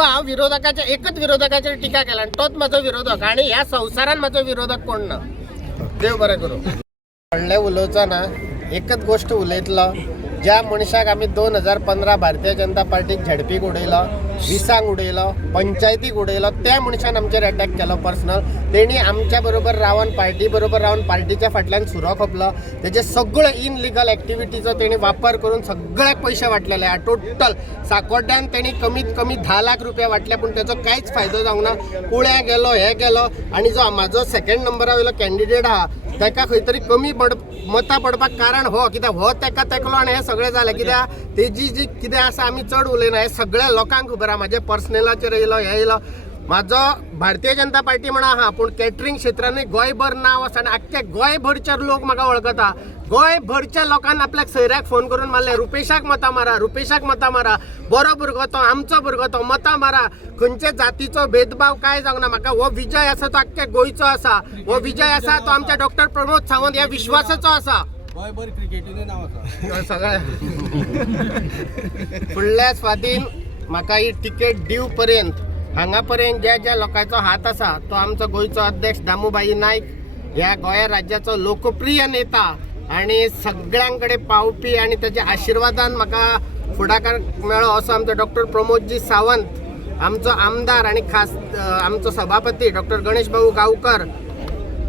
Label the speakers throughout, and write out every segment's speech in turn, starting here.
Speaker 1: खूप हांव एकच विरोधकाचेर टिका केला आणि तोच म्हजो विरोधक आणि ह्या संवसारान म्हजो विरोधक कोण ना? देव बरें करूं. व्हडलें उलोवचा ना एकच गोश्ट उलयतलो ज्या मनशाक आमी दोन हजार पंदरा भारतीय जनता पार्टीक झडपीक उडयलो विसांक उडयलो पंचायतीक उडयलो त्या मनशान आमचेर अटॅक केलो पर्सनल तेणी आमच्या बरोबर रावन पार्टी बरोबर रावन पार्टीच्या फाटल्यान सुरो खोपलो. तेजे सगळ्यो इनलिगल एक्टिविटीचो तेणी वापर करून सगळ्याक पयशे वाटलेले आहा टोटल साकोड्ड्यान तेणी कमीत कमी धा लाख रुपया वाटले पूण तेजो कांयच फायदो जावंक ना कुळ्या गेलो हे गेलो आनी जो म्हाजो सेकंड नंबरा वयलो कॅन्डिडेट आहा ताका खंय तरी कमी पड मतां पडपाक कारण हो कित्याक हो तेका तेकलो आनी हें सगळें जालें. कित्याक तेजी जी कितें आसा आमी चड उलयना हें सगळ्या लोकांक खबर आहा म्हाजे पर्सनलाचेर येयलो हें येयलो. म्हाजो भारतीय जनता पार्टी म्हणा आहा पूण कॅटरिंग क्षेत्रांनी गोंयभर नांव आसा आनी आख्खे गोंयभरचे लोक म्हाका वळखता गोंयभरच्या लोकांनी आपल्याक सयऱ्याक फोन करून मारले रुपेशाक मतां मारा रुपेशाक मतां मारा बरो भुरगो तो आमचो भुरगो तो मतां मारा. खंयचे जातीचो भेदभाव काय जावंक ना म्हाका हो विजय आसा तो आख्ख्या गोंयचो आसा हो विजय आसा तो आमच्या डॉक्टर प्रमोद सावंत ह्या विश्वासाचो आसा
Speaker 2: गोंयभर क्रिकेटीनूय नांव आसा
Speaker 1: सगळ्या. फुडल्या स्वाधीन म्हाका ही तिकेट दिव पर्यंत. हांगापर्यंत ज्या ज्या लोकांचो हात आसा तो आमचो गोंयचो अध्यक्ष दामूबाई नायक ह्या गोंया राज्याचो लोकप्रिय नेता आणि सगळ्यांकडे पावपी आणि त्याच्या आशिर्वादान म्हाका फुडाकार मेळ्ळो असो आमचो डॉक्टर प्रमोदजी सावंत आमचो आमदार आणि खास आमचो सभापती डॉक्टर गणेश भाऊ गावकर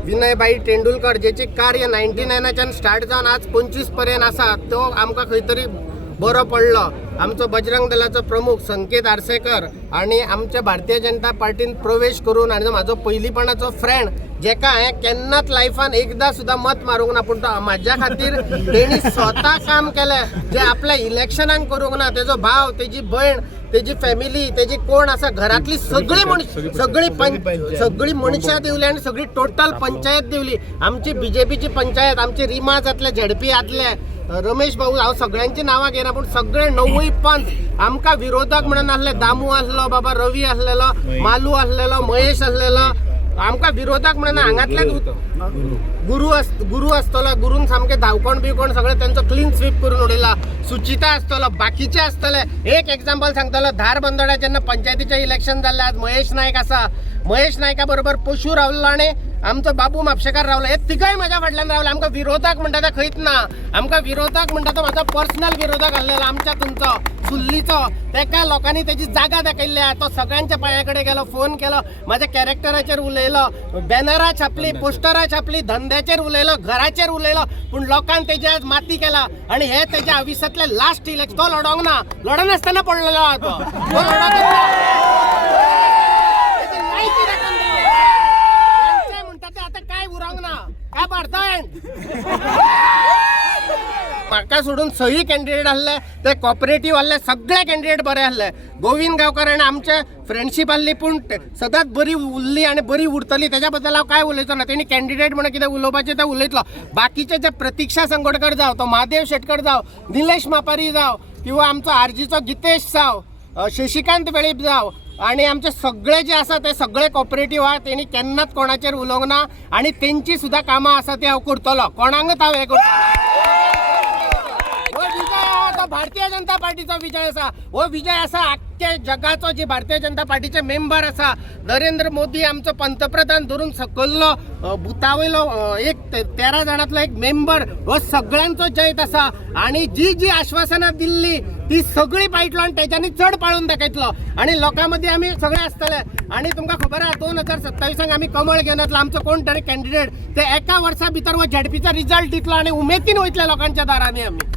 Speaker 1: विनयबाई तेंडुलकर जेचे कार्य नायन्टी नायनाच्यान स्टार्ट जावन आज पंचवीसपर्यंत आसा तो आमकां खंय तरी बरो पडलो. आमचो बजरंग दलाचो प्रमुख संकेत आरसेकर आणि आमच्या भारतीय जनता पार्टीन प्रवेश करून आनी जो म्हाजो पयलींपणाचो फ्रेंड जेका हांवें केन्नाच लायफान एकदां सुद्दां मत मारूंक ना पूण तो म्हाज्या खातीर तेणी स्वता काम केलें जे आपल्या इलेक्शनाक करूंक ना तेजो भाव तेजी भयण तेजी फॅमिली तेजी कोण आसा घरातली सगळी मनश सगळी पंच सगळी मनशां दिवली आनी सगळी टोटल पंचायत दिवली. आमची बीजेपीची पंचायत आमची रिमा जातले झडपी आदले रमेश भाऊ हांव सगळ्यांची नांवां घेना पूण सगळे णवूय पंच आमकां विरोधक म्हणून आसले दामू आसलो बाबा रवी आसलेलो मालू आसलेलो महेश आसलेलो आमकां विरोधक म्हणून हांगातले गुरु आस गुरु. आसतलो गुरून सामके धावकोण बिवकोण सगळे त्यांचो क्लीन स्वीप करून उडयला सुचिता आसतलो बाकीचे आसतले एक एक्झाम्पल सांगतलो धार बंदोड्या जेन्ना पंचायतीचे इलेक्शन जाल्ले आज महेश नायक आसा महेश नायका बरोबर पशू रावलो आनी आमचो बाबू म्हापशेकार रावलो. हे तिगाय म्हज्या फाटल्यान रावले. आमकां विरोधक म्हणटा ते खंयच ना. आमकां विरोधक म्हणटा तो म्हाजो पर्सनल विरोधक आसलेलो आमच्या तुमचो सुल्लीचो तेका लोकांनी तेजी जागा दाखयल्ली आहा तो सगळ्यांच्या पांया कडेन गेलो फोन केलो. म्हाज्या कॅरेक्टराचेर उलयलो बॅनरां छापली पोस्टरां छापली धंद्याचेर उलयलो घराचेर उलयलो पूण लोकांनी तेजे आज माती केला. आणि हे तेच्या आयुश्यातले लास्ट इलेक्शन तो लढोंक ना लढनासतना पडलेलो तो तो लढोंकच ना. तेजी लायकी दाखोवन दिली. तांचे म्हणटा ते आता काय उरोंक ना काय भारतायन म्हाका सोडून सही कॅन्डिडेट आसले ते कॉपरेटीव आसले सगळे कॅन्डिडेट बरे आसले गोविंद गांवकर आनी आमचे फ्रेंडशीप आसली पूण सदांच बरी उरली आनी बरी उरतली. तेज्या बद्दल हांव काय उलयचो ना तेणी कॅन्डिडेट म्हणून कितें उलोवपाचें ते उलयतलो. बाकीचे जे प्रतीक्षा संगोडकर जावं तो महादेव शेटकर जावं निलेश मापारी जावं किंवा आमचो आरजीचो गितेश जावं शशिकांत वेळीप जाव आणि आमचे सगळे जे आसा ते सगळे कॉपरेटीव आहा तेणी केन्नाच कोणाचेर उलोवंक ना. आणि तेंची सुद्दां कामां आसा ती हांव करतलो. कोणाकच हांव हे करतलो? भारतीय जनता पार्टीचो विजय आसा हो विजय आसा आख्ख्या जगाचो जे भारतीय जनता पार्टीचे मेंबर आसा नरेंद्र मोदी आमचो पंतप्रधान धरून सकयल्लो अ, भुतावयलो एक तेरा जाणांतलो एक मेंबर हो सगळ्यांचो जैत आसा आणि जी जी आश्वासनां दिल्ली ती सगळी पाळटलो आणि त्याच्यानी चड पाळून दाखयतलो आणि लोकां मदीं आमी सगळे आसतले आणि तुमकां खबर आहा दोन हजार सत्तावीसांक आमी कमळ घेवन येतलो आमचो कोण तरी कॅन्डिडेट ते एका वर्सा भितर हो झेडपीचो रिजल्ट दितलो आणि उमेदीन वयतले लोकांच्या दारांनी आमी